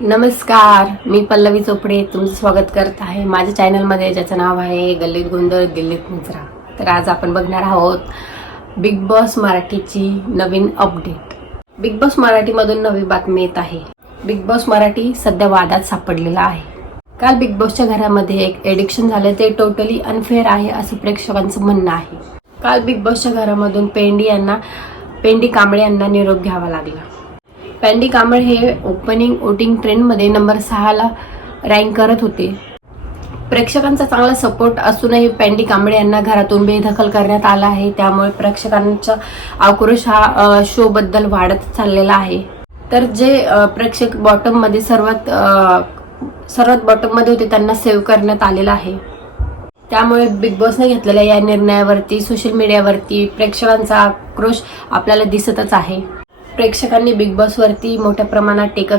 नमस्कार, मी पल्लवी चोपडे तुमचं स्वागत करत आहे माझ्या चॅनलमध्ये, ज्याचं नाव आहे गल्लीत गोंधळ दिल्लीत मुजरा. तर आज आपण बघणार आहोत बिग बॉस मराठीची नवीन अपडेट. बिग बॉस मराठीमधून नवी बातमी येत आहे. बिग बॉस मराठी सध्या वादात सापडलेला आहे. काल बिग बॉसच्या घरामध्ये एक एडिक्शन झाले, ते टोटली अनफेअर आहे असं प्रेक्षकांचं म्हणणं आहे. काल बिग बॉसच्या घरामधून पेंडी कांबळे यांना निरोप घ्यावा लागला. पेंडी कांबळे हे ओपनिंग वोटिंग ट्रेंडमध्ये नंबर 6ला रँक करत होते. प्रेक्षकांचा चांगला सपोर्ट असूनही पेंडी कांबळे यांना घरातून बेदखल करण्यात आला आहे. त्यामुळे प्रेक्षकांचा आक्रोश हा शो बद्दल वाढत चाललेला आहे. तर जे प्रेक्षक बॉटममध्ये सर्वात बॉटममध्ये होते त्यांना सेव्ह करण्यात आलेला आहे. त्यामुळे बिग बॉसने घेतलेल्या या निर्णयावरती सोशल मीडियावरती प्रेक्षकांचा आक्रोश आपल्याला दिसतच आहे. प्रेक्षकांनी बिग बॉसवरती मोठ्या प्रमाणात टीका